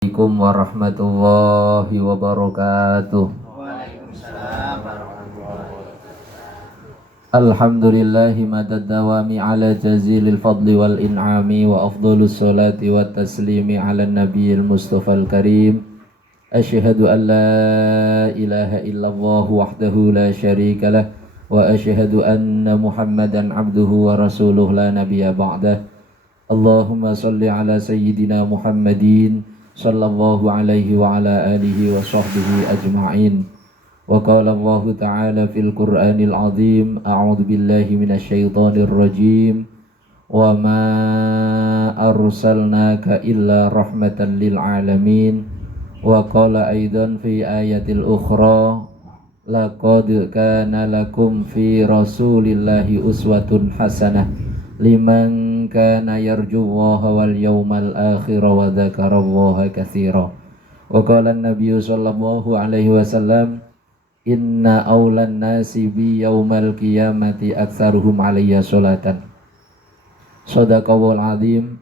Assalamualaikum warahmatullahi wabarakatuh. Waalaikumsalam warahmatullahi wabarakatuh. Alhamdulillahi madad dawami ala jazilil fadli wal in'ami wa afdhalus salati wa taslimi ala nabiyil mustafal karim. Asyhadu an la ilaha illallah wahdahu la syarika lah wa asyhadu anna muhammadan abduhu wa rasuluh la nabiyya ba'dah. Allahumma salli ala sayyidina Muhammadin sallallahu alaihi wa ala alihi wa sahbihi ajma'in. Wa qala Allah ta'ala fil Qur'anil azim, a'udzu billahi minasy syaithanir rajim. Wa ma arsalnaka illa rahmatan lil alamin. Wa qala aidan fi ayatil ukhra, laqad kana lakum fi rasulillahi uswatun hasanah liman kana yarjullaha wal yawmal akhir wa dzakarallaha katsira. Wa qala an-nabiyyu sallallahu alaihi wasallam, inna awlan nasi bi yaumal qiyamati aktsaruhum alayya sholatan. Shadaqallahul azim.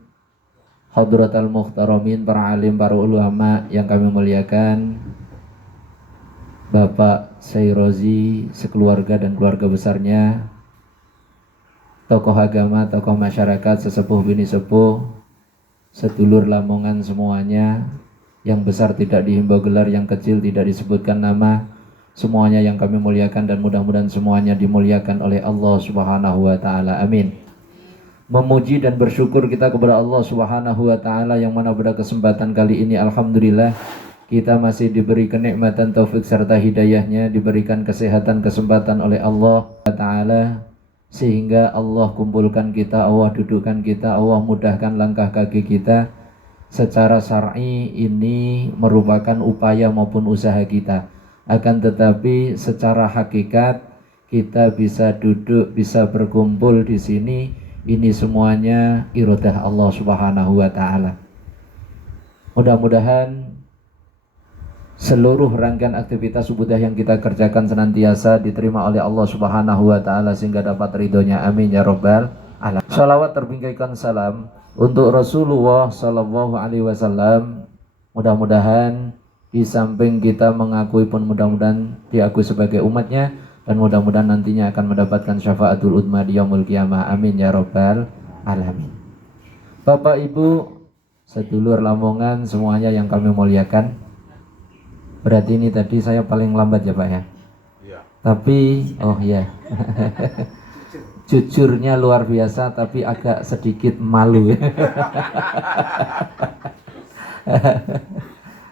Hadratal muhtaramin, para alim, para ulama yang kami muliakan, Bapak Sayrozi sekeluarga dan keluarga besarnya, tokoh agama, tokoh masyarakat, sesepuh bini sepuh, sedulur Lamongan semuanya, yang besar tidak dihimbau gelar, yang kecil tidak disebutkan nama, semuanya yang kami muliakan dan mudah-mudahan semuanya dimuliakan oleh Allah Subhanahu wa taala. Amin. Memuji dan bersyukur kita kepada Allah Subhanahu wa taala yang mana pada kesempatan kali ini alhamdulillah kita masih diberi kenikmatan taufik serta hidayahnya, diberikan kesehatan kesempatan oleh Allah taala, sehingga Allah kumpulkan kita, Allah dudukkan kita, Allah mudahkan langkah kaki kita. Secara syar'i ini merupakan upaya maupun usaha kita. Akan tetapi secara hakikat kita bisa duduk, bisa berkumpul di sini, ini semuanya iradah Allah Subhanahu wa taala. Mudah-mudahan seluruh rangkaian aktivitas ibadah yang kita kerjakan senantiasa diterima oleh Allah Subhanahu wa taala sehingga dapat ridhonya. Amin ya rabbal alamin. Shalawat terbingkaikan salam untuk Rasulullah sallallahu alaihi wasallam. Mudah-mudahan di samping kita mengakui pun mudah-mudahan diakui sebagai umatnya, dan mudah-mudahan nantinya akan mendapatkan syafaatul udma di yaumul qiyamah. Amin ya rabbal alamin. Bapak Ibu sedulur Lamongan semuanya yang kami muliakan, berarti ini tadi saya paling lambat ya Pak ya? Iya. Tapi oh ya jujurnya luar biasa, tapi agak sedikit malu ya.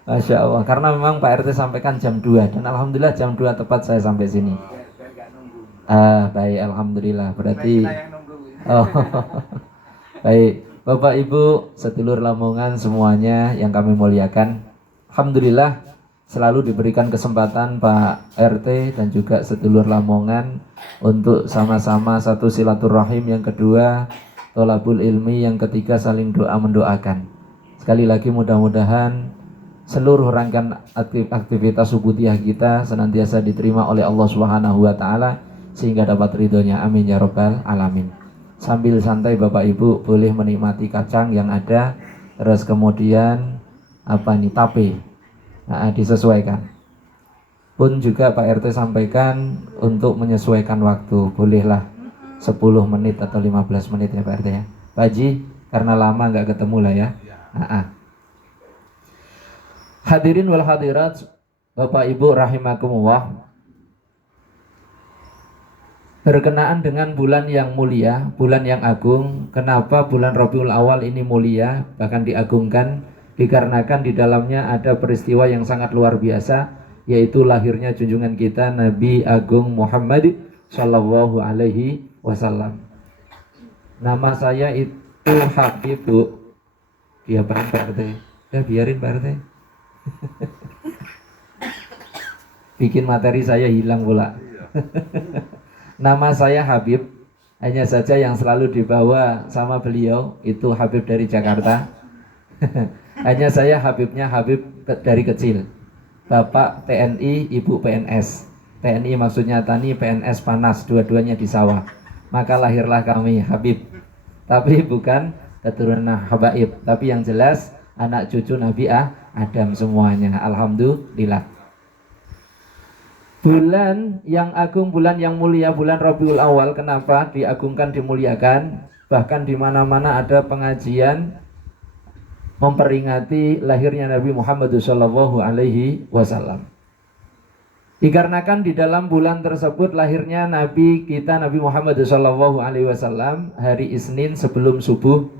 Masya Allah, karena memang Pak RT sampaikan jam 2 dan alhamdulillah jam 2 tepat saya sampai sini. Baik, alhamdulillah. Berarti oh, baik, Bapak Ibu sedulur Lamongan semuanya yang kami muliakan, alhamdulillah selalu diberikan kesempatan Pak RT dan juga sedulur Lamongan untuk sama-sama, satu silaturahim, yang kedua tholabul ilmi, yang ketiga saling doa mendoakan. Sekali lagi mudah-mudahan seluruh rangkaian aktivitas subudiah kita senantiasa diterima oleh Allah Subhanahu wa taala sehingga dapat ridhonya. Amin ya rabbal alamin. Sambil santai Bapak Ibu boleh menikmati kacang yang ada, terus kemudian tape. Disesuaikan. Pun juga Pak RT sampaikan untuk menyesuaikan waktu, bolehlah 10 menit atau 15 menit ya Pak RT ya. Pak Haji, karena lama nggak ketemu lah ya. Hadirin wal hadirat, Bapak Ibu rahimakumullah. Berkenaan dengan bulan yang mulia, bulan yang agung. Kenapa bulan Rabiul Awal ini mulia, bahkan diagungkan? Dikarenakan di dalamnya ada peristiwa yang sangat luar biasa, yaitu lahirnya junjungan kita Nabi Agung Muhammad Sallallahu Alaihi Wasallam. Nama saya itu Habib, Bu. Diapain Pak RT? Udah biarin Pak RT. Bikin materi saya hilang pula. Nama saya Habib, hanya saja yang selalu dibawa sama beliau itu Habib dari Jakarta. Hanya saya Habibnya Habib dari kecil. Bapak TNI, Ibu PNS. TNI maksudnya tani, PNS panas, dua-duanya di sawah. Maka lahirlah kami Habib. Tapi bukan keturunan habaib, tapi yang jelas anak cucu Nabi Adam semuanya. Alhamdulillah. Bulan yang agung, bulan yang mulia, bulan Rabiul Awal, kenapa diagungkan, dimuliakan? Bahkan di mana-mana ada pengajian memperingati lahirnya Nabi Muhammad SAW. Dikarenakan di dalam bulan tersebut lahirnya Nabi kita, Nabi Muhammad SAW, hari Isnin sebelum subuh,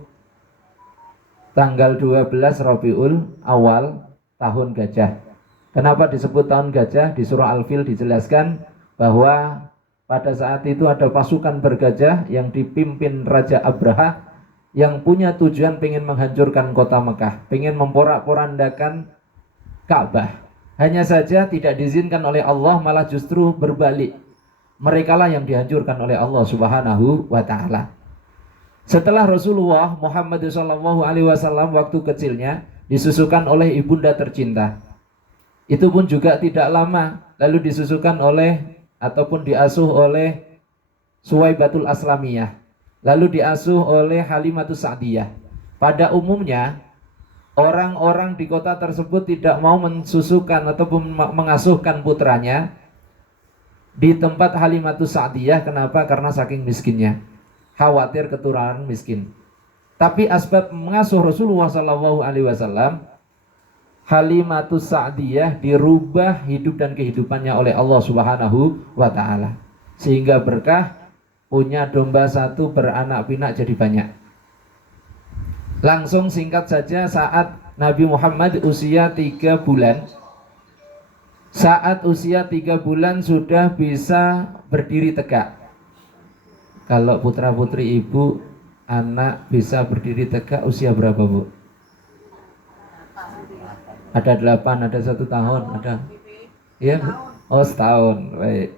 tanggal 12 Rabiul Awal, tahun gajah. Kenapa disebut tahun gajah? Di surah Al-Fil dijelaskan bahwa pada saat itu ada pasukan bergajah yang dipimpin Raja Abraha yang punya tujuan pengen menghancurkan kota Mekah, pengen memporak-porandakan Ka'bah. Hanya saja tidak diizinkan oleh Allah, malah justru berbalik. Merekalah yang dihancurkan oleh Allah Subhanahu wa Ta'ala. Setelah Rasulullah Muhammad SAW waktu kecilnya disusukan oleh ibunda tercinta, itu pun juga tidak lama, lalu disusukan oleh ataupun diasuh oleh Suwaibatul Aslamiyah, lalu diasuh oleh Halimatus Sa'diyah. Pada umumnya orang-orang di kota tersebut tidak mau mensusukan ataupun mengasuhkan putranya di tempat Halimatus Sa'diyah. Kenapa? Karena saking miskinnya, khawatir keturunan miskin. Tapi asbab mengasuh Rasulullah SAW, Halimatus Sa'diyah dirubah hidup dan kehidupannya oleh Allah Subhanahu wa Ta'ala, sehingga berkah, punya domba satu beranak pinak jadi banyak. Langsung singkat saja, saat Nabi Muhammad usia 3 bulan, saat usia 3 bulan sudah bisa berdiri tegak. Kalau putra putri ibu, anak bisa berdiri tegak usia berapa, Bu? Ada 8, ada 1 tahun, ada. Ya, oh setahun. Baik.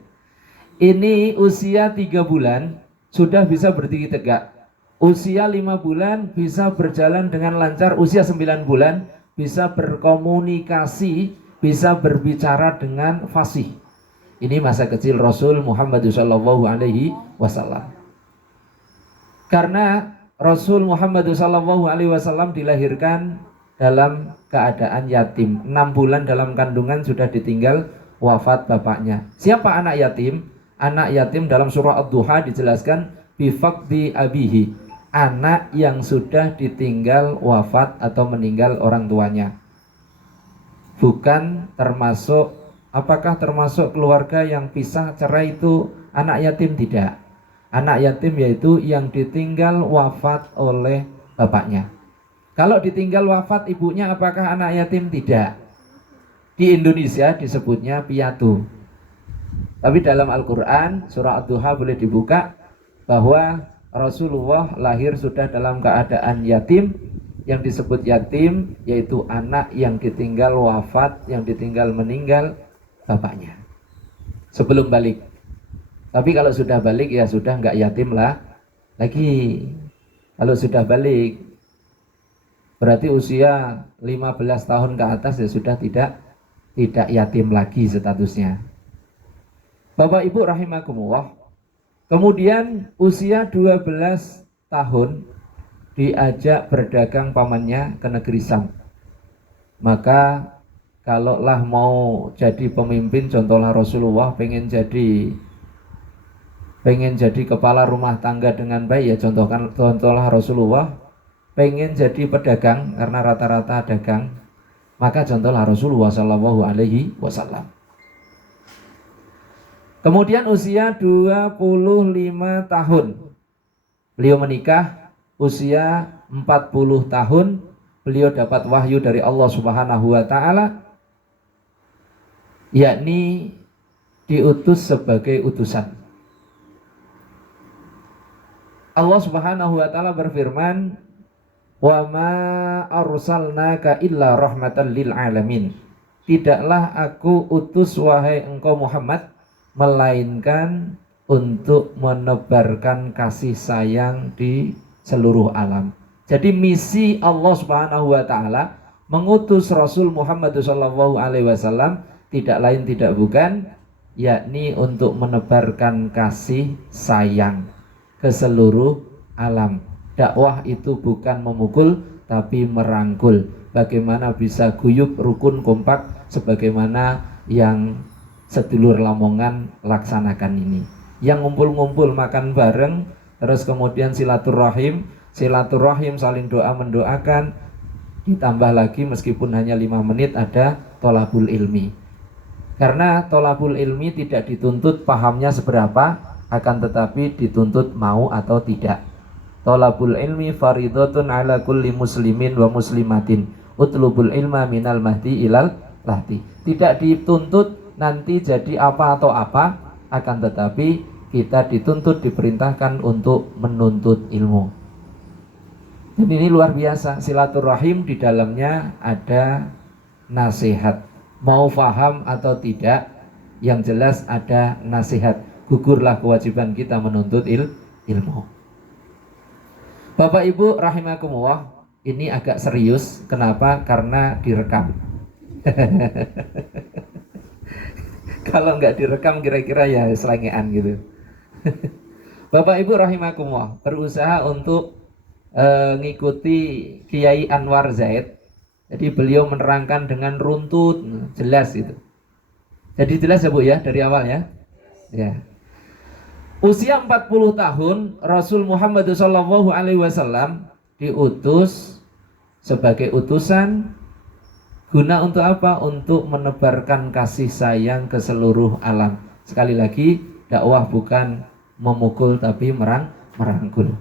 Ini usia 3 bulan sudah bisa berdiri tegak. Usia 5 bulan bisa berjalan dengan lancar. Usia 9 bulan bisa berkomunikasi, bisa berbicara dengan fasih. Ini masa kecil Rasul Muhammad SAW. Karena Rasul Muhammad SAW dilahirkan dalam keadaan yatim. 6 bulan dalam kandungan sudah ditinggal, wafat bapaknya. Siapa anak yatim? Anak yatim dalam surah Ad-Duha dijelaskan bifaqdi abihi, anak yang sudah ditinggal wafat atau meninggal orang tuanya. Bukan termasuk, apakah termasuk keluarga yang pisah cerai itu anak yatim? Tidak. Anak yatim yaitu yang ditinggal wafat oleh bapaknya. Kalau ditinggal wafat ibunya, apakah anak yatim? Tidak. Di Indonesia disebutnya piatu. Tapi dalam Al-Quran, surah Ad-Duha boleh dibuka, bahwa Rasulullah lahir sudah dalam keadaan yatim. Yang disebut yatim yaitu anak yang ditinggal wafat, yang ditinggal meninggal bapaknya sebelum balik. Tapi kalau sudah balik ya sudah nggak yatim lah lagi. Kalau sudah balik berarti usia 15 tahun ke atas ya sudah tidak yatim lagi statusnya. Bapak Ibu rahimakumullah. Kemudian usia 12 tahun diajak berdagang pamannya ke negeri Sam. Maka kalaulah mau jadi pemimpin, contohlah Rasulullah pengen jadi kepala rumah tangga dengan baik, ya contohlah Rasulullah pengen jadi pedagang karena rata-rata dagang, maka contohlah Rasulullah SAW. Kemudian usia 25 tahun beliau menikah. Usia 40 tahun beliau dapat wahyu dari Allah Subhanahu wa Ta'ala, yakni diutus sebagai utusan. Allah Subhanahu wa Ta'ala berfirman, "Wa ma arsalnaka illa rahmatan lil alamin." Tidaklah aku utus wahai engkau Muhammad melainkan untuk menebarkan kasih sayang di seluruh alam. Jadi misi Allah Subhanahu wa Ta'ala mengutus Rasul Muhammad SAW tidak lain tidak bukan yakni untuk menebarkan kasih sayang ke seluruh alam. Dakwah itu bukan memukul, tapi merangkul. Bagaimana bisa guyub, rukun, kompak sebagaimana yang sedulur Lamongan laksanakan ini. Yang ngumpul-ngumpul makan bareng, terus kemudian silaturahim saling doa mendoakan, ditambah lagi meskipun hanya 5 menit ada tolabul ilmi. Karena tolabul ilmi tidak dituntut pahamnya seberapa, akan tetapi dituntut mau atau tidak. Tolabul ilmi faridotun ala kulli muslimin wa muslimatin. Utlubul ilma minal mahdi ilal lahdi. Tidak dituntut nanti jadi apa atau apa, akan tetapi kita dituntut, diperintahkan untuk menuntut ilmu. Dan ini luar biasa. Silaturahim di dalamnya ada nasihat. Mau faham atau tidak, yang jelas ada nasihat. Gugurlah kewajiban kita menuntut ilmu. Bapak Ibu rahimakumullah, ini agak serius. Kenapa? Karena direkam. Kalau nggak direkam kira-kira ya selengean gitu. Bapak Ibu rahimakumullah, berusaha untuk ngikuti Kiai Anwar Zaid. Jadi beliau menerangkan dengan runtut, jelas itu. Jadi jelas ya Bu ya, dari awal ya. Ya. Usia 40 tahun Rasul Muhammad SAW diutus sebagai utusan. Guna untuk apa? Untuk menebarkan kasih sayang ke seluruh alam. Sekali lagi, dakwah bukan memukul tapi merangkul.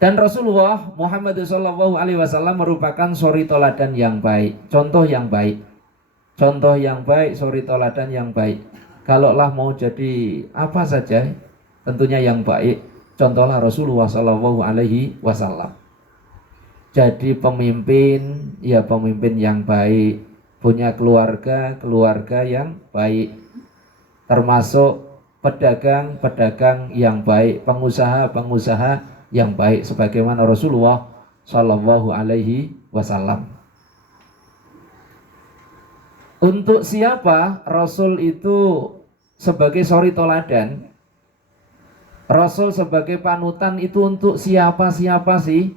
Dan Rasulullah Muhammad SAW merupakan suri toladan yang baik, contoh yang baik. Contoh yang baik, suri toladan yang baik. Kalaulah mau jadi apa saja, tentunya yang baik, contohlah Rasulullah SAW. Jadi pemimpin, ya pemimpin yang baik, punya keluarga yang baik, termasuk pedagang yang baik, pengusaha yang baik, sebagaimana Rasulullah SAW. Untuk siapa Rasul itu sebagai suri toladan? Rasul sebagai panutan itu untuk siapa sih?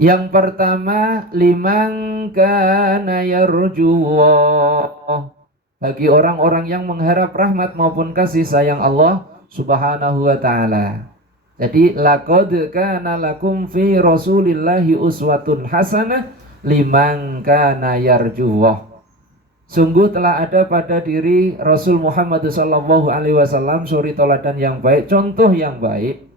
Yang pertama, liman kana yarjuwah, bagi orang-orang yang mengharap rahmat maupun kasih sayang Allah Subhanahu wa ta'ala. Jadi laqad kana lakum fi Rasulillahi uswatun hasanah liman kana yarjuwah. Sungguh telah ada pada diri Rasul Muhammad SAW suri toladan yang baik, contoh yang baik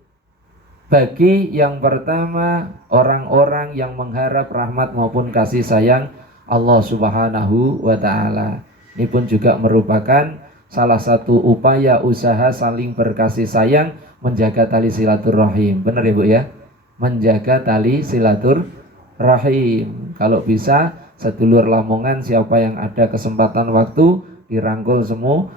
bagi yang pertama orang-orang yang mengharap rahmat maupun kasih sayang Allah Subhanahu wa ta'ala. Ini pun juga merupakan salah satu upaya usaha saling berkasih sayang, menjaga tali silaturahim. Benar ya Bu ya? Menjaga tali silaturahim. Kalau bisa sedulur Lamongan, siapa yang ada kesempatan waktu, dirangkul semua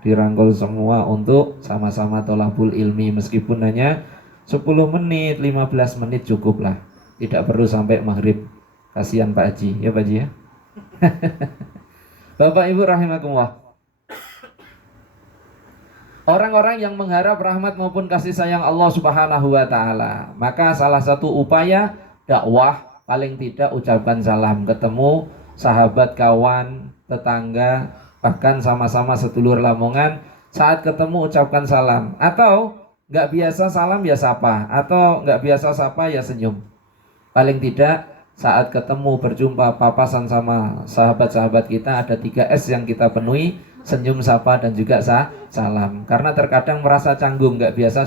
dirangkul semua untuk sama-sama tolabul ilmi, meskipun hanya 10 menit 15 menit cukuplah, tidak perlu sampai maghrib. Kasihan Pak Haji ya Pak Haji ya. Bapak Ibu rahimakumullah, orang-orang yang mengharap rahmat maupun kasih sayang Allah Subhanahu wa ta'ala, maka salah satu upaya dakwah, paling tidak ucapkan salam, ketemu sahabat, kawan, tetangga, bahkan sama-sama sedulur Lamongan, saat ketemu ucapkan salam. Atau nggak biasa salam ya sapa, atau nggak biasa sapa ya senyum. Paling tidak saat ketemu, berjumpa, papasan sama sahabat-sahabat kita, ada 3S yang kita penuhi: senyum, sapa, dan juga salam. Karena terkadang merasa canggung, nggak biasa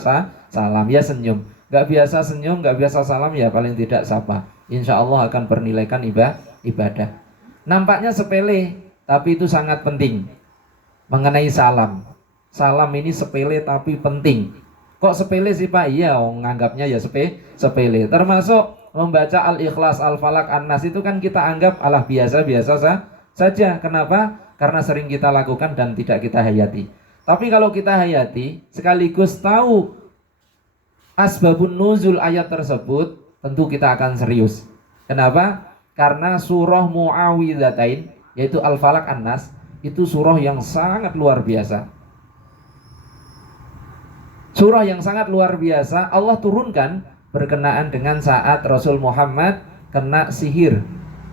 salam ya senyum, nggak biasa senyum, nggak biasa salam ya paling tidak sapa. Insya Allah akan bernilaikan ibadah. Nampaknya sepele, tapi itu sangat penting. Mengenai salam, salam ini sepele tapi penting. Kok sepele sih Pak? Iya, nganggapnya ya sepele. Termasuk membaca Al-Ikhlas, Al-Falak, An-Nas itu kan kita anggap alah biasa-biasa saja. Kenapa? Karena sering kita lakukan dan tidak kita hayati. Tapi kalau kita hayati, sekaligus tahu asbabun nuzul ayat tersebut, tentu kita akan serius. Kenapa? Karena surah Muawwidzatain, yaitu Al-Falak, An-Nas, itu surah yang sangat luar biasa. Surah yang sangat luar biasa Allah turunkan berkenaan dengan saat Rasul Muhammad kena sihir,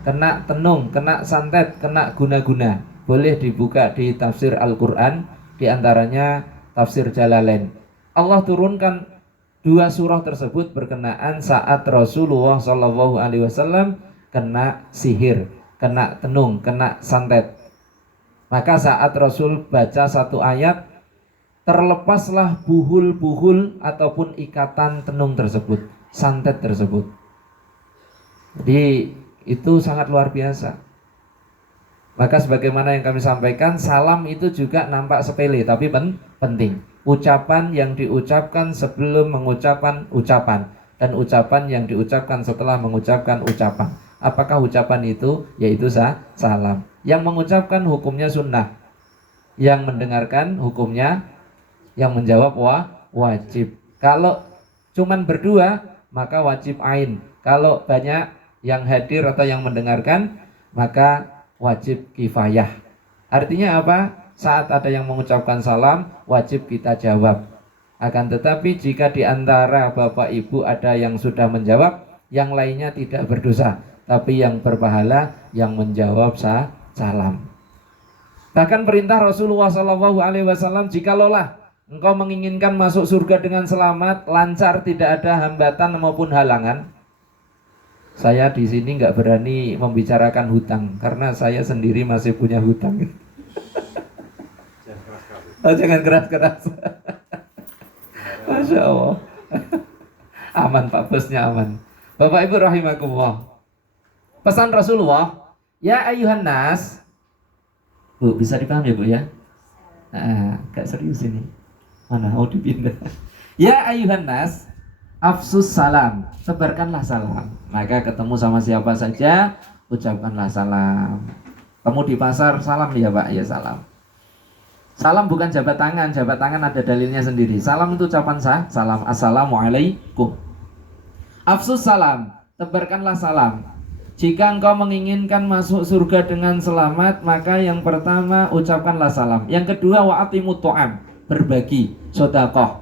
kena tenung, kena santet, kena guna-guna. Boleh dibuka di tafsir Al-Quran, diantaranya tafsir Jalalain. Allah turunkan dua surah tersebut berkenaan saat Rasulullah SAW kena sihir, kena tenung, kena santet. Maka saat Rasul baca satu ayat, terlepaslah buhul-buhul ataupun ikatan tenung tersebut, santet tersebut. Jadi itu sangat luar biasa. Maka sebagaimana yang kami sampaikan, salam itu juga nampak sepele tapi penting. Ucapan yang diucapkan sebelum mengucapkan ucapan, dan ucapan yang diucapkan setelah mengucapkan ucapan. Apakah ucapan itu? Yaitu salam. Yang mengucapkan hukumnya sunnah, yang mendengarkan hukumnya, yang menjawab wajib. Kalau cuman berdua maka wajib ain. Kalau banyak yang hadir atau yang mendengarkan maka wajib kifayah. Artinya apa? Saat ada yang mengucapkan salam wajib kita jawab. Akan tetapi jika di antara bapak ibu ada yang sudah menjawab, yang lainnya tidak berdosa, tapi yang berpahala yang menjawab salam. Bahkan perintah Rasulullah SAW, jikalau engkau menginginkan masuk surga dengan selamat, lancar, tidak ada hambatan maupun halangan. Saya di sini nggak berani membicarakan hutang karena saya sendiri masih punya hutang. Oh, jangan keras-keras. Masya Allah. Aman Pak, bosnya aman. Bapak Ibu rahimakumullah. Pesan Rasulullah, ya ayuhan nas. Bu, bisa dipahami ya Bu ya? Gak serius ini. Mana mau dipindah. Ya ayuhan nas, afsus salam, sebarkanlah salam. Maka ketemu sama siapa saja, ucapkanlah salam. Kamu di pasar, salam ya Pak, ya salam. Salam bukan jabat tangan ada dalilnya sendiri. Salam itu ucapan salam, assalamualaikum. Afsus salam, sebarkanlah salam. Jika engkau menginginkan masuk surga dengan selamat, maka yang pertama ucapkanlah salam. Yang kedua wa'atimut to'am, berbagi, sodakoh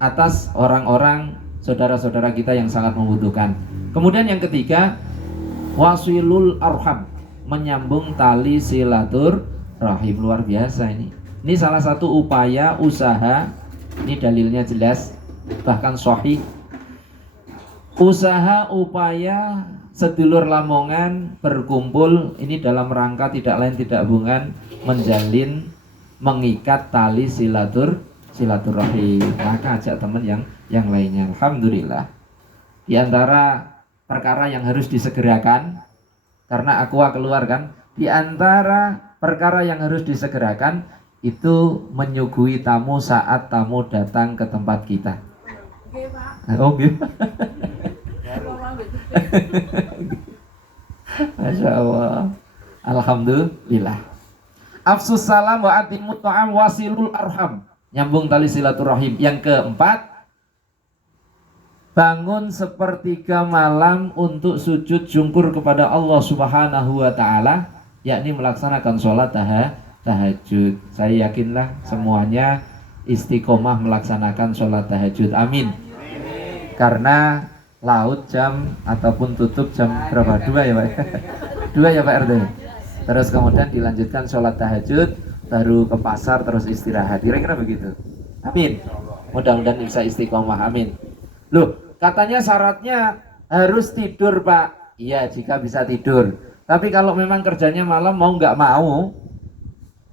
atas orang-orang saudara-saudara kita yang sangat membutuhkan. Kemudian yang ketiga wasilul arham, menyambung tali silaturahim. Luar biasa ini. Ini salah satu upaya usaha, ini dalilnya jelas, bahkan sahih. Usaha upaya sedulur Lamongan berkumpul ini dalam rangka tidak lain tidak bukan menjalin, mengikat tali silaturahim. Maka ajak teman yang lainnya. Alhamdulillah. Di antara perkara yang harus disegerakan, karena aqua keluar kan, di antara perkara yang harus disegerakan itu menyuguhi tamu saat tamu datang ke tempat kita. Oh gitu. Masya Allah. Alhamdulillah. Afsus salam wa atimut ta'am wasilul arham, nyambung tali silaturahim. Yang keempat, bangun sepertiga malam untuk sujud syukur kepada Allah Subhanahu wa ta'ala, yakni melaksanakan sholat tahajud. Saya yakinlah semuanya istiqomah melaksanakan sholat tahajud. Amin. Karena laut jam ataupun tutup jam berapa? 2 ya Pak? 2 ya Pak RT. Terus kemudian dilanjutkan sholat tahajud, baru ke pasar, terus istirahat. Kira-kira begitu. Amin. Mudah-mudahan bisa istiqomah. Amin. Loh, katanya syaratnya harus tidur Pak. Iya, jika bisa tidur. Tapi kalau memang kerjanya malam, mau nggak mau,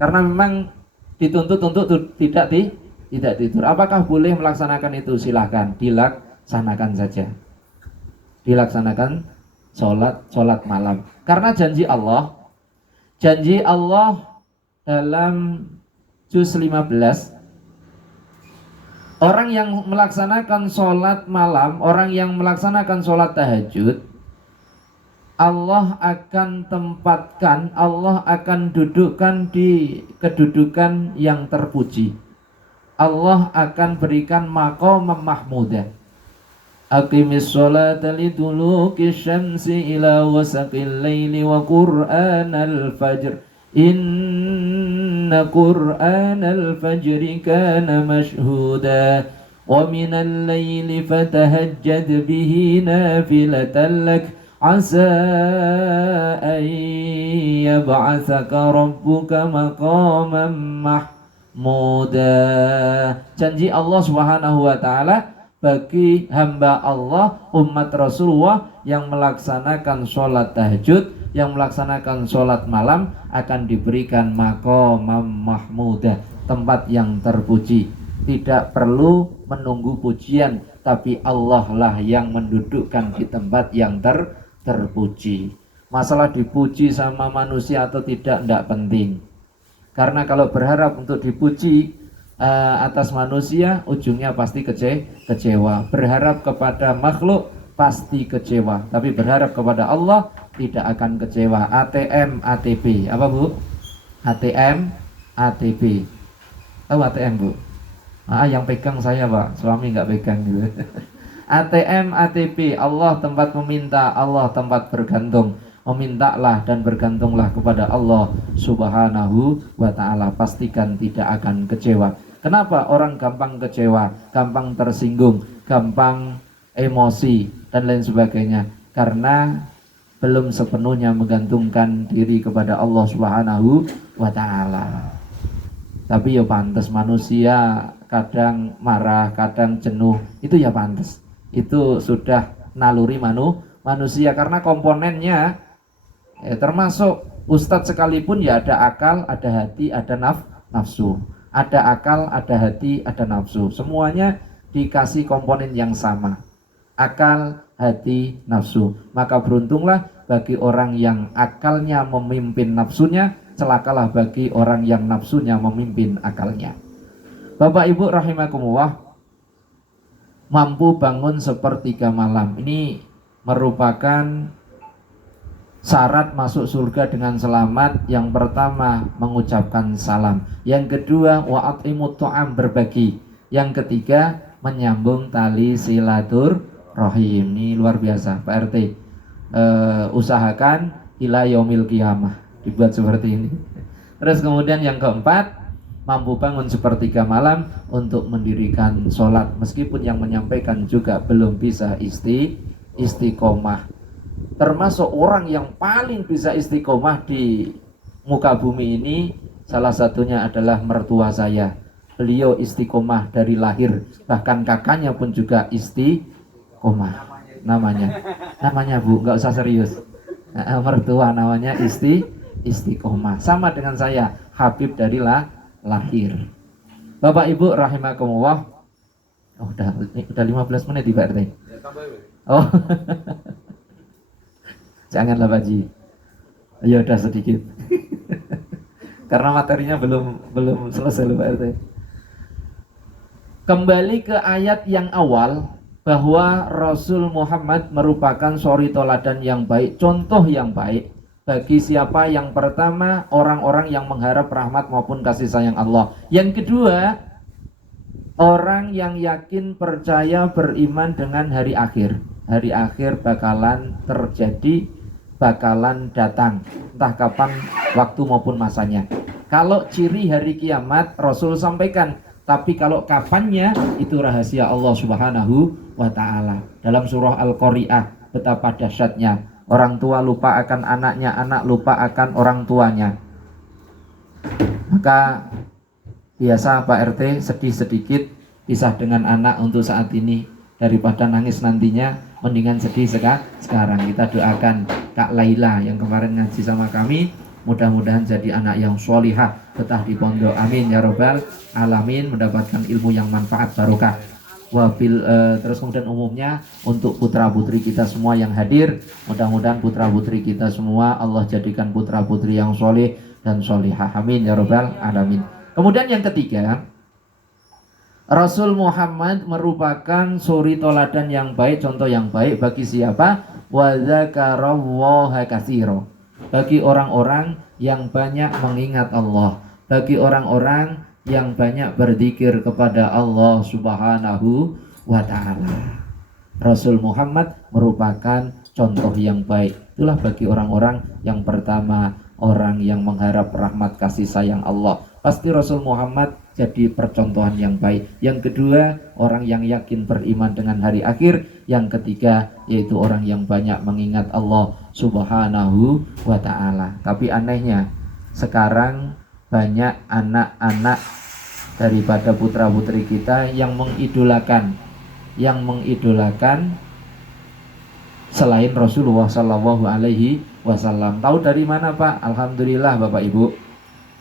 karena memang dituntut untuk tidak tidur. Apakah boleh melaksanakan itu? Silahkan, dilaksanakan saja. Dilaksanakan sholat malam. Karena janji Allah dalam juz 15, orang yang melaksanakan sholat malam, orang yang melaksanakan sholat tahajud, Allah akan tempatkan, Allah akan dudukkan di kedudukan yang terpuji. Allah akan berikan maqam mahmudah. Aqimis sholata liduluki syamsi ila wasaqil laili wa qur'anal fajr. Inna qur'anal fajri kana mashhuda. ومن الليل فتهجد به نافلة لك عسى أن يبعثك ربك مقاما محمودا. Janji Allah Subhanahu wa taala bagi hamba Allah umat Rasulullah yang melaksanakan sholat tahajud, yang melaksanakan sholat malam akan diberikan maqamam mahmudah, tempat yang terpuji. Tidak perlu menunggu pujian, tapi Allah lah yang mendudukkan di tempat yang terpuji. Masalah dipuji sama manusia atau tidak penting. Karena kalau berharap untuk dipuji atas manusia, ujungnya pasti kecewa. Berharap kepada makhluk pasti kecewa, tapi berharap kepada Allah tidak akan kecewa. ATM, ATP, apa Bu? ATM, ATP. Tahu ATM Bu? Yang pegang saya Pak, suami nggak pegang gitu. ATM, ATP, Allah tempat meminta, Allah tempat bergantung. Memintalah dan bergantunglah kepada Allah Subhanahu wa ta'ala. Pastikan tidak akan kecewa. Kenapa orang gampang kecewa, gampang tersinggung, gampang emosi dan lain sebagainya? Karena belum sepenuhnya menggantungkan diri kepada Allah Subhanahu wa ta'ala. Tapi ya pantas, manusia kadang marah, kadang jenuh, itu ya pantas. Itu sudah naluri manusia, karena komponennya termasuk ustadz sekalipun ya ada akal, ada hati, ada nafsu. Ada akal, ada hati, ada nafsu. Semuanya dikasih komponen yang sama. Akal, hati, nafsu. Maka beruntunglah bagi orang yang akalnya memimpin nafsunya, celakalah bagi orang yang nafsunya memimpin akalnya. Bapak Ibu rahimakumullah, mampu bangun sepertiga malam ini merupakan syarat masuk surga dengan selamat. Yang pertama mengucapkan salam, yang kedua wa'atimut ta'am, berbagi, yang ketiga menyambung tali silaturahim. Ini luar biasa Pak RT. Usahakan ila yaumil qiyamah dibuat seperti ini. Terus kemudian yang keempat, mampu bangun sepertiga malam untuk mendirikan sholat, meskipun yang menyampaikan juga belum bisa istiqomah. Termasuk orang yang paling bisa istiqomah di muka bumi ini, salah satunya adalah mertua saya. Beliau istiqomah dari lahir, bahkan kakaknya pun juga istiqomah. Namanya Bu, nggak usah serius. Mertua namanya istiqomah, sama dengan saya, Habib dari lahir. Bapak Ibu rahimakumullah. Udah 15 menit di Pak RT. Oh. Janganlah Pak Ji. Ya udah sedikit. Karena materinya belum selesai loh Pak RT. Kembali ke ayat yang awal, bahwa Rasul Muhammad merupakan suri toladan yang baik, contoh yang baik bagi siapa? Yang pertama, orang-orang yang mengharap rahmat maupun kasih sayang Allah. Yang kedua, orang yang yakin, percaya, beriman dengan hari akhir. Hari akhir bakalan terjadi, bakalan datang, entah kapan waktu maupun masanya. Kalau ciri hari kiamat Rasul sampaikan, tapi kalau kapannya itu rahasia Allah Subhanahu wa ta'ala. Dalam surah Al-Qari'ah, betapa dahsyatnya. Orang tua lupa akan anaknya, anak lupa akan orang tuanya. Maka biasa Pak RT sedih sedikit pisah dengan anak untuk saat ini, daripada nangis nantinya, mendingan sedih sekarang. Kita doakan Kak Laila yang kemarin ngaji sama kami, mudah-mudahan jadi anak yang sholihah, betah di pondok, amin ya robbal alamin, mendapatkan ilmu yang manfaat barokah. Terus kemudian umumnya untuk putra putri kita semua yang hadir, mudah-mudahan putra putri kita semua Allah jadikan putra putri yang sholih dan sholihah, amin ya robbal alamin. Kemudian yang ketiga, Rasul Muhammad merupakan suri toladan yang baik, contoh yang baik bagi siapa? Wa dzakarallaha katsira, bagi orang-orang yang banyak mengingat Allah, bagi orang-orang yang banyak berzikir kepada Allah Subhanahu wa ta'ala. Rasul Muhammad merupakan contoh yang baik. Itulah bagi orang-orang yang pertama, orang yang mengharap rahmat kasih sayang Allah. pasti Rasul Muhammad jadi percontohan yang baik. Yang kedua, orang yang yakin beriman dengan hari akhir. Yang ketiga, yaitu orang yang banyak mengingat Allah Subhanahu wa ta'ala. Tapi anehnya, sekarang banyak anak-anak daripada putra-putri kita yang mengidolakan selain Rasulullah Shallallahu Alaihi Wasallam. Tahu dari mana, Pak? Alhamdulillah Bapak Ibu,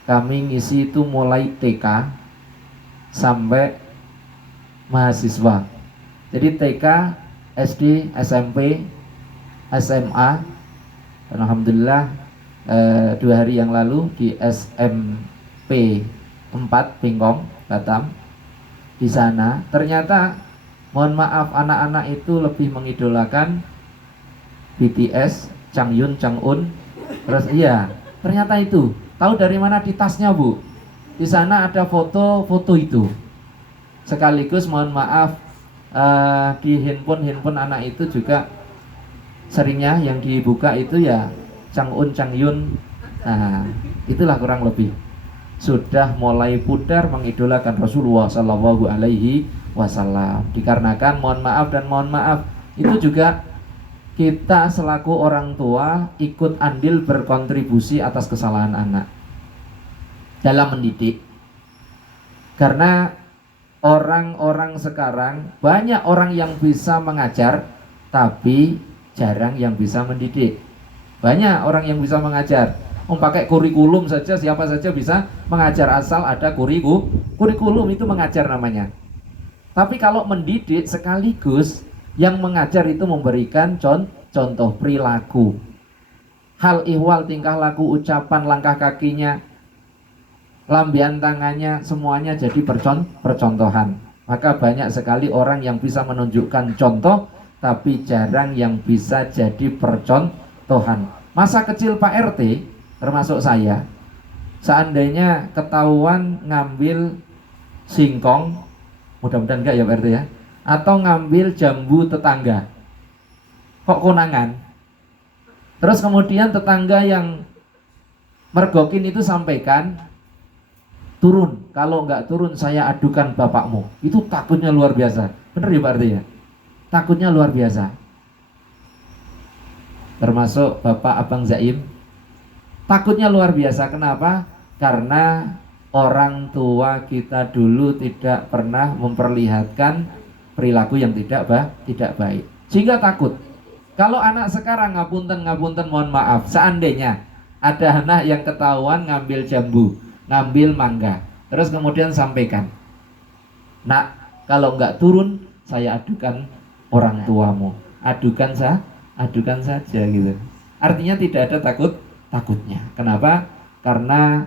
kami ngisi itu mulai TK sampai mahasiswa. Jadi TK, SD, SMP, SMA, dan alhamdulillah 2 hari yang lalu di SMP 4 Pingkong, Batam. Di sana ternyata, mohon maaf, anak-anak itu lebih mengidolakan BTS, Changyun, Changun. Terus iya, ternyata itu. Tahu dari mana? Di tasnya, Bu. Di sana ada foto-foto itu. Sekaligus mohon maaf, di handphone anak itu juga seringnya yang dibuka itu ya Changun, Changyun. Nah, itulah kurang lebih. Sudah mulai pudar mengidolakan Rasulullah Sallallahu Alaihi Wasallam. Dikarenakan mohon maaf itu juga kita selaku orang tua ikut andil berkontribusi atas kesalahan anak dalam mendidik. Karena orang-orang sekarang banyak orang yang bisa mengajar, tapi jarang yang bisa mendidik. Banyak orang yang bisa mengajar, pakai kurikulum saja, siapa saja bisa mengajar asal ada kurikulum, itu mengajar namanya. Tapi kalau mendidik sekaligus yang mengajar itu memberikan contoh perilaku, hal ihwal, tingkah laku, ucapan, langkah kakinya, lambian tangannya, semuanya jadi percontohan. Maka banyak sekali orang yang bisa menunjukkan contoh, tapi jarang yang bisa jadi percontohan. Masa kecil Pak RT, termasuk saya, seandainya ketahuan ngambil singkong, mudah-mudahan enggak ya Pak RT ya, atau ngambil jambu tetangga, kok konangan, terus kemudian tetangga yang mergokin itu sampaikan, turun, kalau enggak turun saya adukan bapakmu, itu takutnya luar biasa. Bener ya Pak RT ya? Takutnya luar biasa. Termasuk Bapak Abang Zaim, takutnya luar biasa. Kenapa? Karena orang tua kita dulu tidak pernah memperlihatkan perilaku yang tidak baik, sehingga takut. Kalau anak sekarang, ngapunten mohon maaf, seandainya ada anak yang ketahuan ngambil jambu, ngambil mangga, terus kemudian sampaikan, nak, kalau nggak turun saya adukan orang tuamu, adukan saja gitu. Artinya tidak ada takutnya. Kenapa? Karena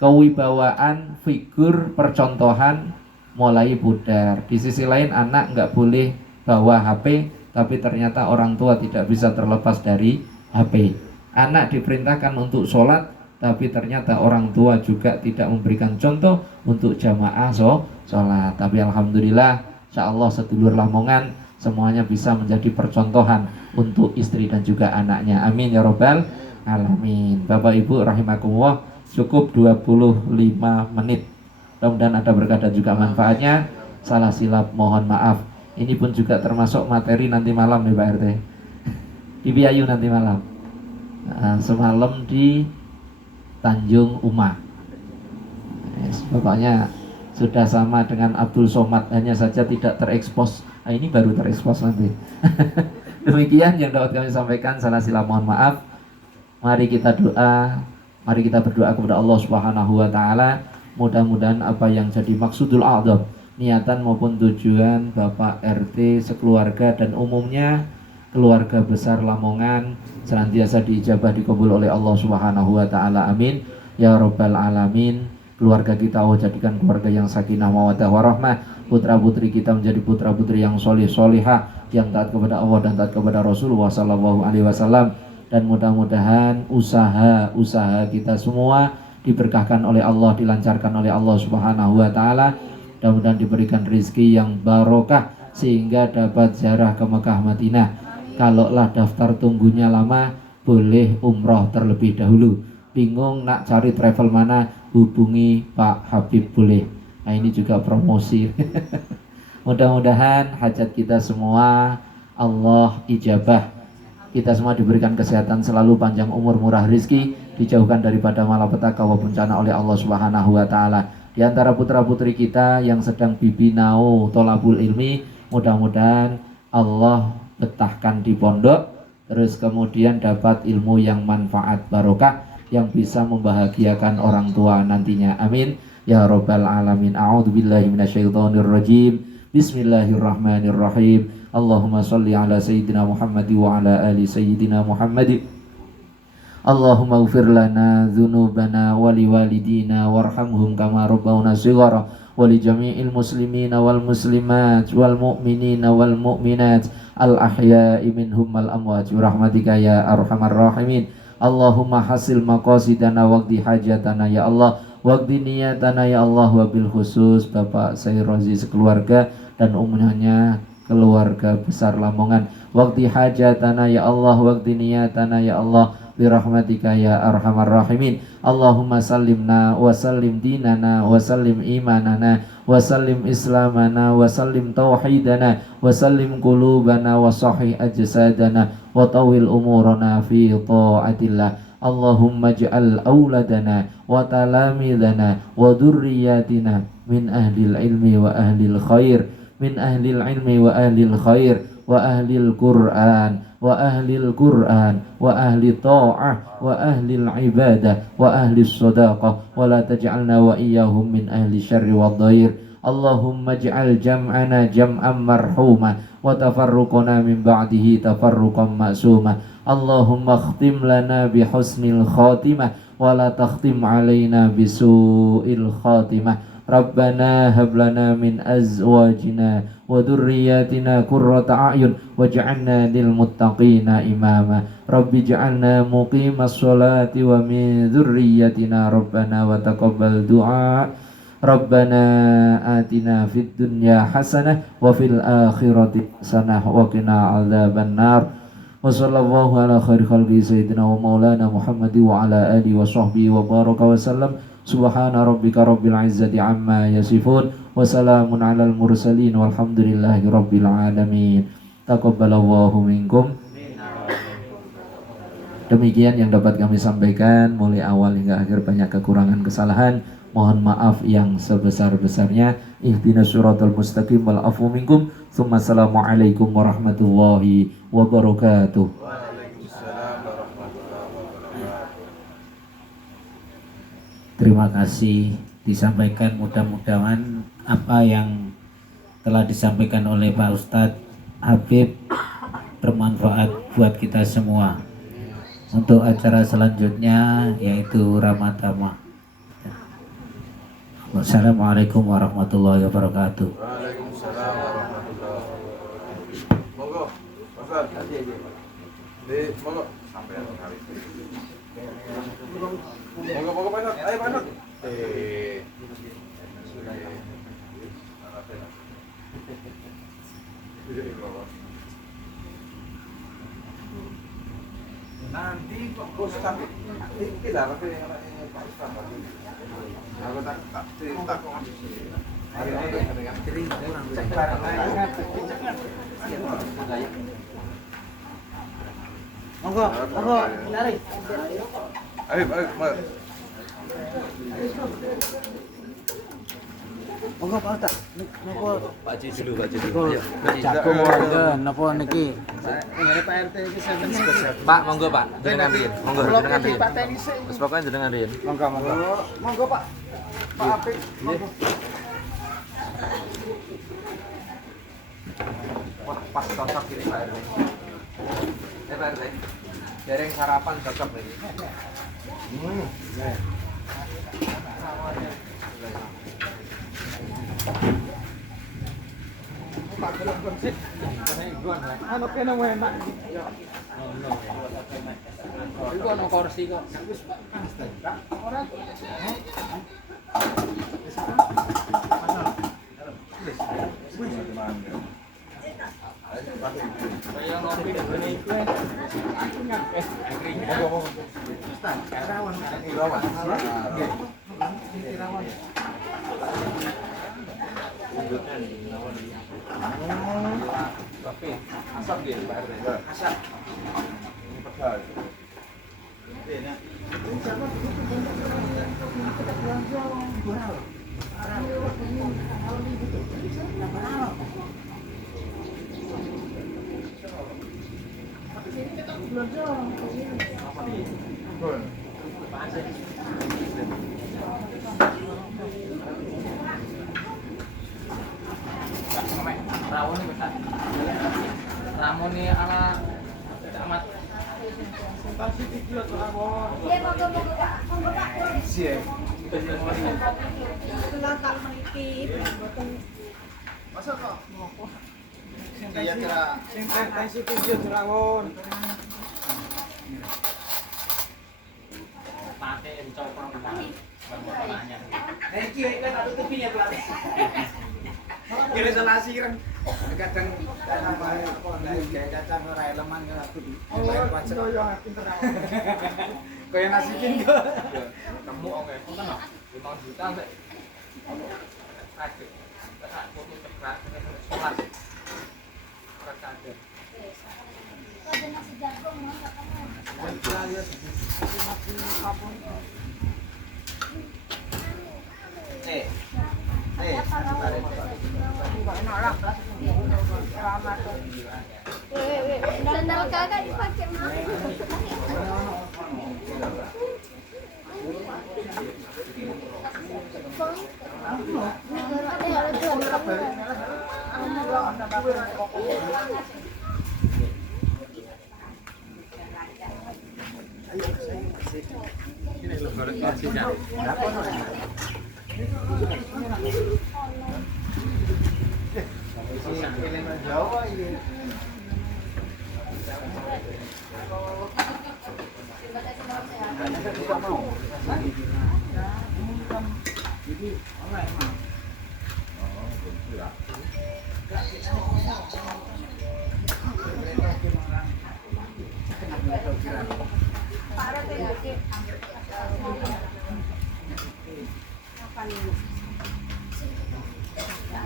kewibawaan, figur, percontohan mulai pudar. Di sisi lain, anak nggak boleh bawa HP, tapi ternyata orang tua tidak bisa terlepas dari HP. Anak diperintahkan untuk sholat, tapi ternyata orang tua juga tidak memberikan contoh untuk jamaah sholat. Tapi alhamdulillah, insyaallah sedulur Lamongan semuanya bisa menjadi percontohan untuk istri dan juga anaknya. Amin ya robbal alamin. Bapak Ibu rahimakumullah, cukup 25 menit. Mudah-mudahan ada berkah dan juga manfaatnya. Salah silap mohon maaf. Ini pun juga termasuk materi nanti malam nih Pak RT. Di Biayu nanti malam. Semalam di Tanjung Uma. Bapaknya sudah sama dengan Abdul Somad, hanya saja tidak terekspos. Ini baru terekspos nanti. Demikian yang dapat kami sampaikan. Salah silap mohon maaf. Mari kita doa, mari kita berdoa kepada Allah Subhanahu wa taala. Mudah-mudahan apa yang jadi maksudul a'dzam, niatan maupun tujuan Bapak RT sekeluarga dan umumnya keluarga besar Lamongan senantiasa diijabah, dikabul oleh Allah Subhanahu wa taala. Amin ya rabbal alamin. Keluarga kita Allah jadikan keluarga yang sakinah mawaddah warahmah. Putra-putri kita menjadi putra-putri yang soleh-solehah, yang taat kepada Allah dan taat kepada Rasulullah sallallahu alaihi wasallam. Dan mudah-mudahan usaha kita semua diberkahkan oleh Allah, dilancarkan oleh Allah Subhanahu wa taala. Mudah-mudahan diberikan rezeki yang barokah sehingga dapat ziarah ke Mekah Madinah. Kalaulah daftar tunggunya lama, boleh umroh terlebih dahulu. bingung nak cari travel mana, hubungi Pak Habib boleh. Nah ini juga promosi. Mudah-mudahan hajat kita semua Allah ijabah. Kita semua diberikan kesehatan selalu, panjang umur, murah rezeki, dijauhkan daripada malapetaka wa bencana oleh Allah Subhanahu wa taala. Di antara putra-putri kita yang sedang bibinau tolabul ilmi, mudah-mudahan Allah betahkan di pondok, terus kemudian dapat ilmu yang manfaat barokah yang bisa membahagiakan orang tua nantinya. Amin ya rabbal alamin. A'udzubillahi minasyaitonirrajim. Bismillahirrahmanirrahim. Allahumma shalli ala sayyidina Muhammad wa ala ali sayyidina Muhammad. Allahumma ighfir lana dzunubana wa liwalidina warhamhum kama rabbawna shighara wa li jami'il muslimina wal muslimat wal mu'minina wal mu'minat al ahya'i minhum wal amwat rahmatika ya arhamar rahimin. Allahumma hasil maqasidana waqdi hajatana ya Allah, waqdi niyatana ya Allah, wabil khusus Bapak Sayyid Rozi sekeluarga dan umumnya keluarga besar Lamongan. Waqdi hajatana ya Allah, waqdi niyatana ya Allah, birahmatika ya arhamar rahimin. Allahumma sallimna wa sallim dinana wa sallim imanana wa sallim islamana wa sallim tauhidana wa sallim qulubana wa sahih ajsadana wa tawil umurana fi ta'atillah. Allahumma ja'al auladana wa talamidana wa durriyatina min ahlil ilmi wa ahlil khair, min ahlil ilmi wa ahlil khair wa ahlil Qur'an wa ahlil Qur'an wa ahli ta'ah wa ahlil ibadah wa ahli sadaqah wa la taj'alna wa iyyahum min ahli syarri wa dhair. Allahumma ij'al jam'ana jam'an marhuma wa tafarruqana min ba'dihi tafarruqan ma'suma. Allahumma khtim lana bi husnil khatimah wa la takhtim alaina bi su'il khatimah. Rabbana hab lana min azwajina wa dhurriyyatina qurrata a'yun waj'alna lil muttaqina imama. Rabbi ja'alna muqimas sholati wa min dhurriyyatina rabbana wa taqabbal du'a. Rabbana atina fid dunya hasanah wa fil akhirati hasanah wa qina adzaban nar. Wa sallallahu ala khairi khalqi sayyidina wa maulana Muhammad wa ala alihi wa sahbihi wa baraka wa sallam. Subhana rabbika rabbil izzati amma yasifun wa salamun alal mursalin walhamdulillahi rabbil alamin. Taqabbalallahu minkum. Demikian yang dapat kami sampaikan mulai awal hingga akhir, banyak kekurangan kesalahan, mohon maaf yang sebesar-besarnya. Ihdinas siratal mustaqim wal afu minkum. Assalamualaikum warahmatullahi wabarakatuh. Terima kasih disampaikan, mudah-mudahan apa yang telah disampaikan oleh Pak Ustadz Habib bermanfaat buat kita semua. Untuk acara selanjutnya yaitu Ramadhan. Wassalamualaikum warahmatullahi wabarakatuh. Waalaikumsalam warahmatullahi wabarakatuh. Monggo, Ustaz. Monggo sampai hari. Monggo Pak Ustaz. Ayo Pak Ustaz. Nanti Pak Ustaz tidak apa yang Pak Ustaz. Aku tak cerita kok. Cek barang aja. Monggo, lari. Ayo, monggo Pak Ustaz. Monggo Pak Ji dulu, Pak Ji dulu. Ayo, jago monggo napa niki? Ngene Pak RT iki senten. Pak, monggo Pak, jenengan riyen. Monggo jenengan riyen. Pak tenis. Wis pokoke jenengan riyen. Monggo. Monggo Pak. Pak Apik. Wah, pas cocok ini Pak RT. Pak RT. Dereng sarapan cocok ini. Pak gelem konsip. Anu kene enak. Iku ono kursi kok. Ora. Saya ngopi ngene iku. Aku ngapes. Ramun ini ala amat. Iya, monggo Pak. Monggo Pak. Kelakal meniki, mboten. Masa kok? Iya kira sing tensi 7 Rawon. Mate encok nanya. Iki kan ada tupinya pelat. Kira isolasi kan kadang namanya kayak kacang ora eleman ya aku di. Oh, yo pinter awak. Kayak nasikin kok. Kamu oke. Punten no? 5 juta sampai. Aduh. Tak foto cepat sekolah. Ora kader. Ada nasi jagung mau enggak kamu? Sandal kakak dipakai mah. Jawa ini.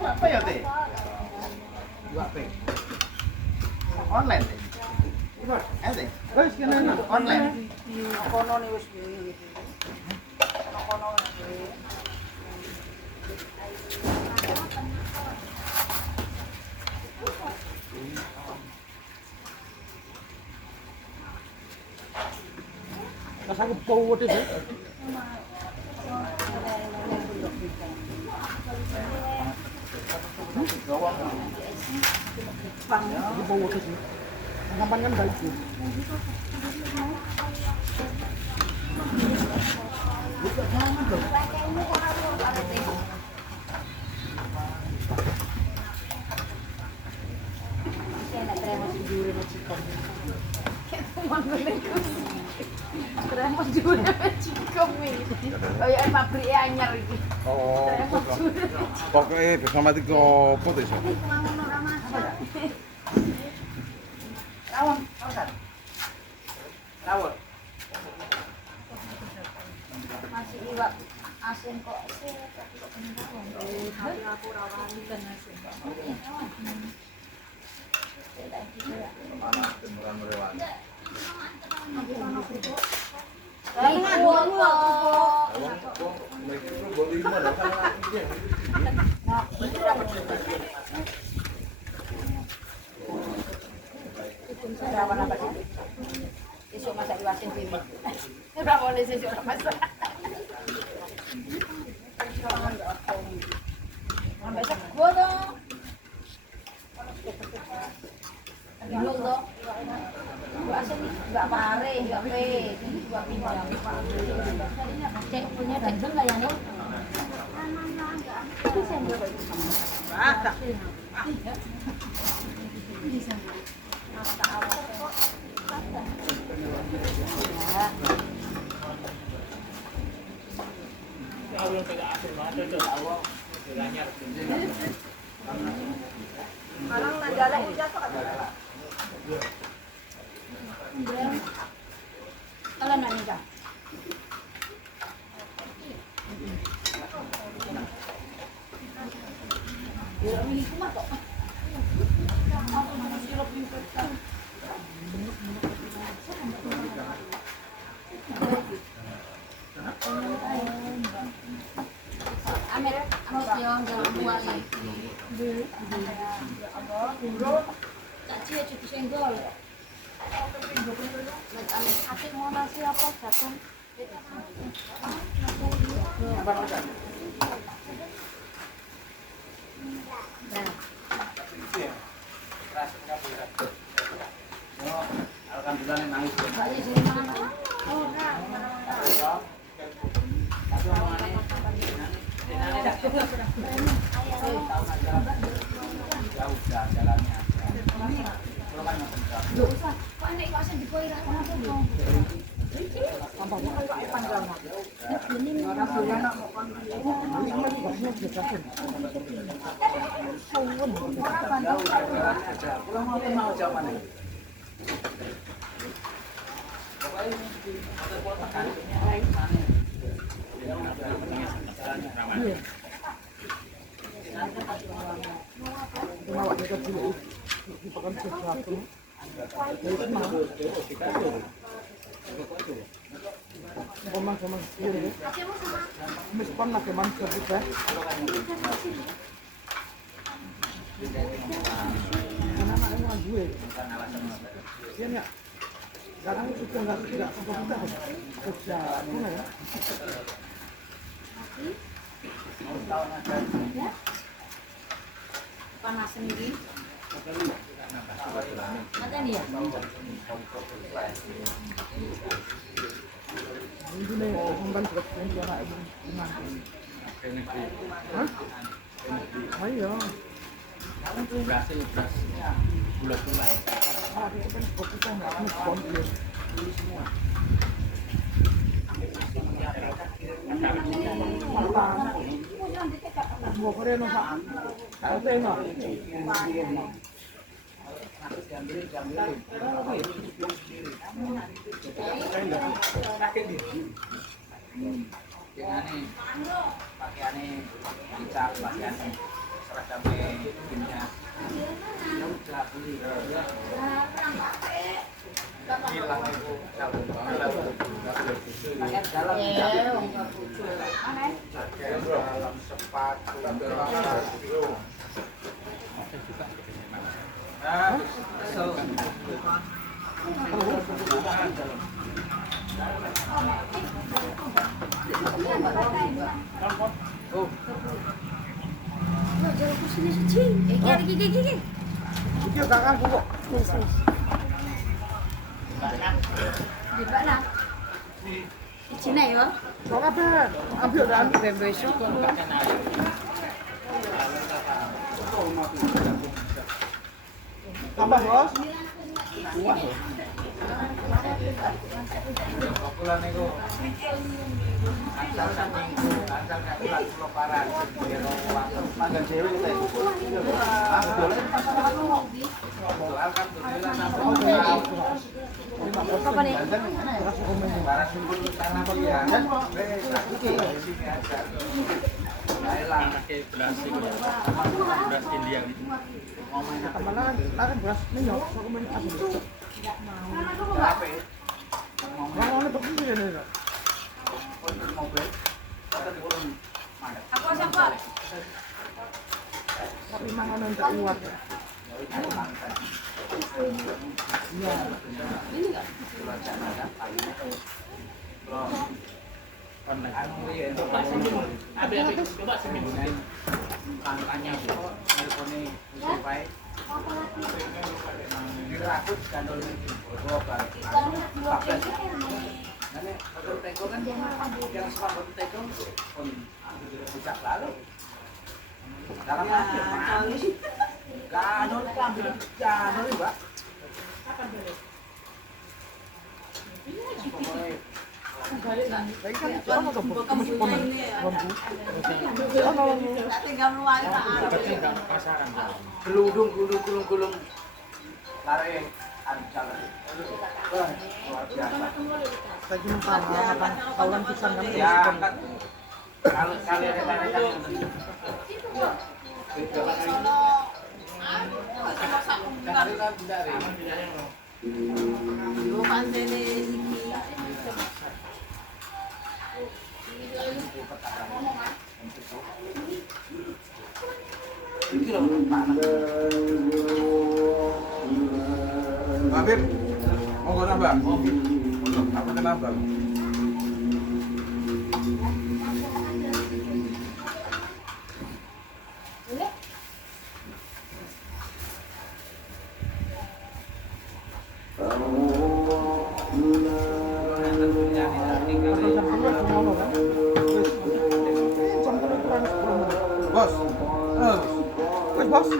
Apa ya teh? 2P. Online teh. Teh. Wis kene online. Kono nih wis piye. Kono wis piye. Pas aku bawa deh. Pang di bawa deh. Ngapain kan dari itu? Tremos juga cikom iki. Kayak pabrik anyar iki. Oh, pokoknya bersama tiga apa tuh iso? Mangun ora masak. Rawon, rawon. Rawon. Masih iwak asin kok sih, tapi kok beneran. Tapi aku rawani kan asin. Rawan apa sih? Esok masak diwasin piwi. Ora boleh sesuk ora masak. Sampai sego dong. Bingung dong. Gua asin enggak pare, enggak pe, gua pinjam. Cek punya dandel enggak ya, Nek? Itu sendok. Masak. Bisa. Masak awal. Ya. Malang nandalah jatuh kan. Kalau nak nikah. Tak cie cuci senggol. Asik mau nasi apa jagung? Alhamdulillah nih nangis. Mbaknya dari mana? Jauh jalannya. Kok enek kok asing dipoira apa dong? Mau zaman ini. Panas sendiri. Nanti nih ya. Pakaiannya dicap, pakaiannya seragamnya timnya. Ya udah beli. Hilang itu pakaian dalam dalam sepatu Jalan kusini sih. Gigi. Iki kakak kok. Di mana? Di Cina ya? Kok kabeh? Ambil dan Besok tambah, Bos. Pukulan itu asal saminggu, asal pulang pulau paran, panggal cewek kita itu. Alhamdulillah. apa nih? Barang sungguh tanah pilihan. Sini aja. Thailand pakai beras India gitu. Kemana kan beras minyak, aku main asli. Apa? Mau ini begini ya. Mobil. Aku siapa? Tapi mangan untuk kuat. Coba seminggu langkahnya teleponnya supaya dirakut gandol nanti motor teko kan yang suka motor teko pun puncak lalu dalam akhir gandol ambil gandol mbak geludung gulung lari ancal luar biasa Saya cuma kawan pisan kan. ya kan kalau kalian rekan-rekan Habib, mau gak nambah? Apa kenapa? Bos, wes bos.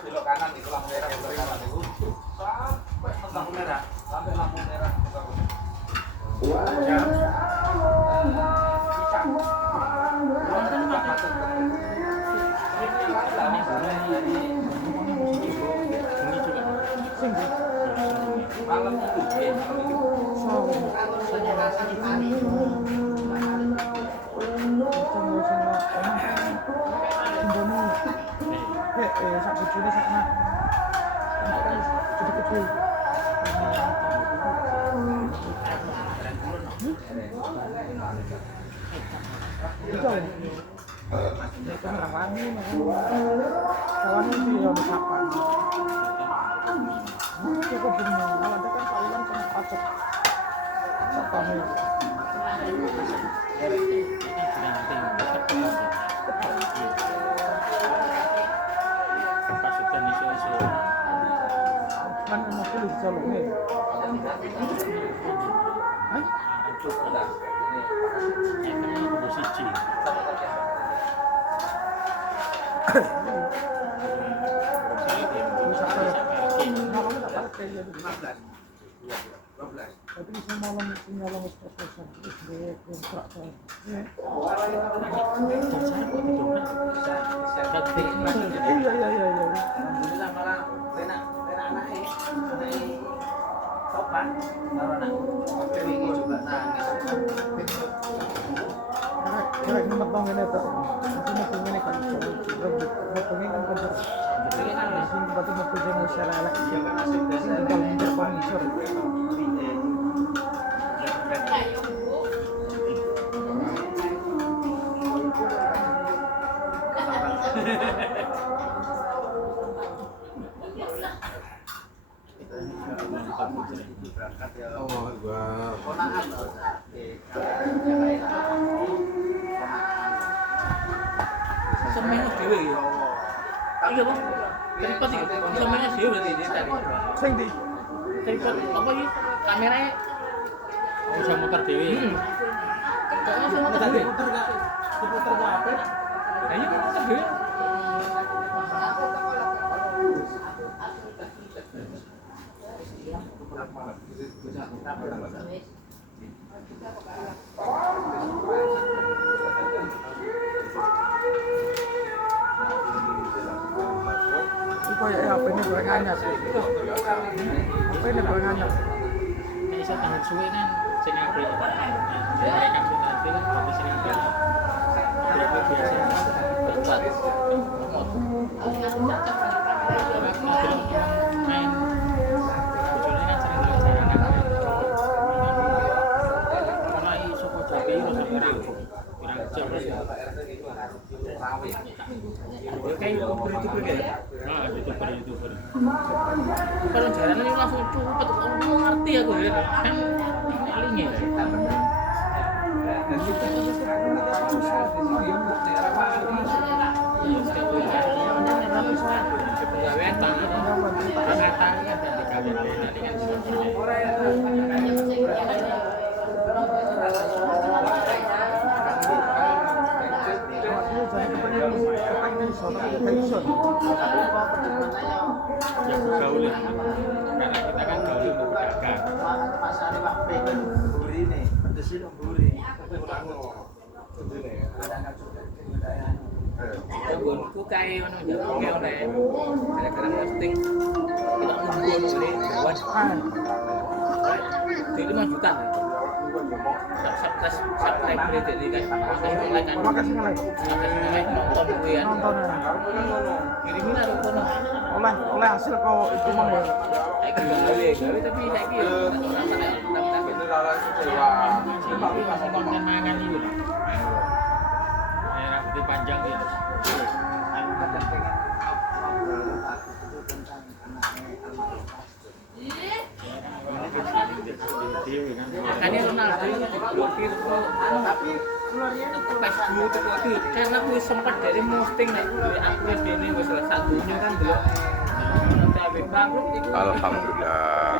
Belok kanan itu lampu merah, belok kanan itu sampai lampu merah, sampai lampu merah. Malam Tapi bisa malam spesial terus dia kontrak kan. Iya. Alhamdulillah malah enak anaknya sopan kalau anak ini juga nangis. Karena matang ini tuh. Nanti ini kan matang ini kan kontrak. Ini kan Sini batu mau kerja mau secara elak. siapa nasib desa Kalau minta sponsor. Oh, Akbar. Ponaan loh. Semennya dewe ya. Iya, Bang. Tripod iki. Semennya dewe berarti ini tadi. Sing di Tripod apa iki? Kameranya bisa muter dewe. Kayaknya bisa muter dewe. Diputer ke HP. Kayaknya kan muter dewe. koyo HP ini goreng anyar. HP ini goreng anyar. Nek iso tahan suwe kan sing apik. Mereka sudah kan tapi sering kan. Berapa biasa cepat. Main bojone kan sering jalan-jalan. Kalau iso kok jopi iso pirang jam ya. Kayak youtuber ya? Nah, youtuber. Kalau jalan ini langsung cepet, orang ngerti aku ya kan palingnya. Ya gaul ya. Karena kita kan gaul untuk berdagang. Pasane Pak pengen mburi ne, pedesine mburi. Gonku kae ngono jagonge oleh gara-gara posting kita nunggu ini buat jadi 5 juta. Subscribe jadi kan Makasih ngelek. nonton kuwi kan. Nonton ya. Kirimin ada kono. Oleh hasil kok itu mah ya. Saiki gawe tapi saiki yo ora sampe tapi pas konten mangan iki lho. Rambutnya panjang gitu. Aku kadang pengen ngobrol tentang anaknya Makanya Ronaldo itu diblokir kok tapi keluarnya Facebook itu karena aku sempat dari posting nek aku dene wis salah satunya kan delok. Nah, bangkrut itu Alhamdulillah.